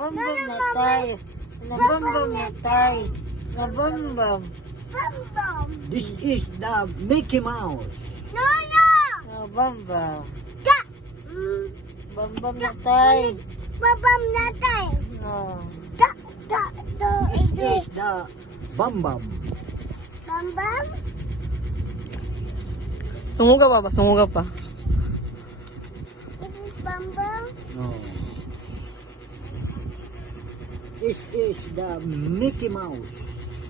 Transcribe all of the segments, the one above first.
Nabumbum na tayo. Nabumbum na tayo. Nabumbum. Bum-bum. This is the Mickey Mouse. No, no. Nabumbum. Da. Bumbum na tayo. Bum-bum natin. No. Da, da, da. This is the Bum Bum. Bum-bum. Sumuga pa ba? Sumuga pa. This is bum-bum. No. This is the Mickey Mouse.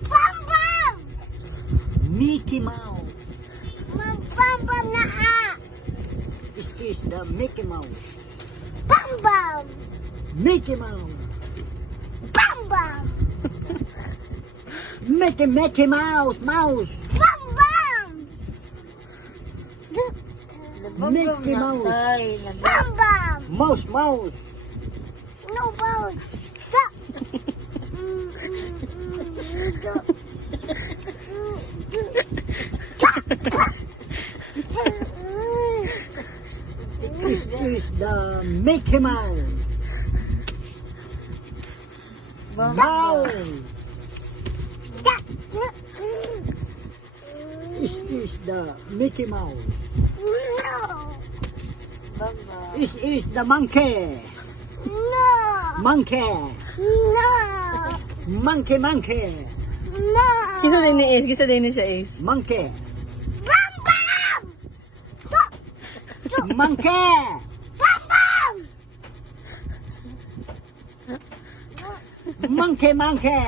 Bum-bum. Mickey Mouse. Bum-bum na This is the Mickey Mouse. Bum-bum. Mickey Mouse. Bum-bum. Mickey Mouse. Mouse. Bum-bum. Nabumbum Mickey na Mouse. tayo. Bum-bum. Mouse. Mouse. No mouse. Da. Da. This is the Mickey Mouse. Mouse. This is the Mickey Mouse. No. Bumbum. This is the monkey. No. Monkey. No. Monkey. Monkey. No. Kisa din ni Ace. Kisa din ni siya Ace. Monkey. Bum-bum. Monkey. Bum-bum. Monkey. Monkey.